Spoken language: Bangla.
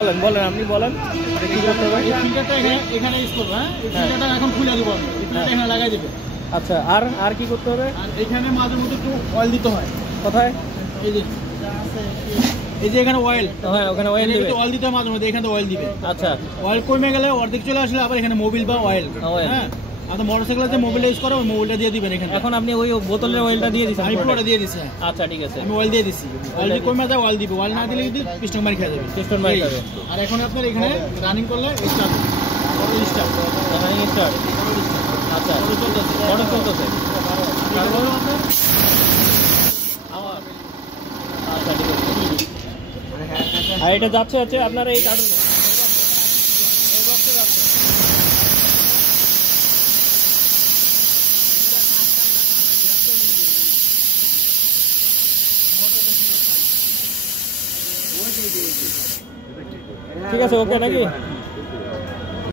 বলেন বলেন আপনি বলেন কি করতে হবে। এই ফিল্টারটা এখানে ইউজ করব। হ্যাঁ, এই ফিল্টারটা এখন খুলে দিব। এই ফিল্টারটা এখানে লাগাই দিবেন। আচ্ছা, আর কি করতে হবে? আর এখানে মাঝে মধ্যে একটু অয়েল দিতে হয়। কোথায়? এই যে এখানে অয়েল। হ্যাঁ, ওখানে অয়েল দিবে। অয়েল দিতে হয় মাঝে মধ্যে, এখানে অয়েল দিবে। আচ্ছা, অয়েল কমে গেলে অর্ধেক চলে আসলে আবার এখানে মোবিল বা অয়েল। হ্যাঁ, আর মোটরসাইকেলে যে মোবিলটা ইউজ করে ওই মোবিলটা দিয়ে দিবেন এখানে। এখন আপনি ওই বোতলের অয়েলটা দিয়ে দিচ্ছেন? আমি পুরোটা দিয়ে দিছি। আচ্টা, ঠিক আছে, আমি অয়েল দিয়ে দিছি। অয়েল যদি কমে যায় অয়েল দিবে, অয়েল না দিলে যদি পিস্টন মারি খেয়ে যাবে। পিস্টন মারি খাবে। আর এখন আপনার এখানে রানিং করলে স্টার্ট রানিং স্টার্ট। আচ্ছা, চলতেছে, মোটর চলতেছে। তারপর আপনার আচ্ছা, ঠিক আছে। আর এটা যাচ্ছে হচ্ছে আপনার এই কার্টুনে। ঠিক আছে, ওকে নাকি?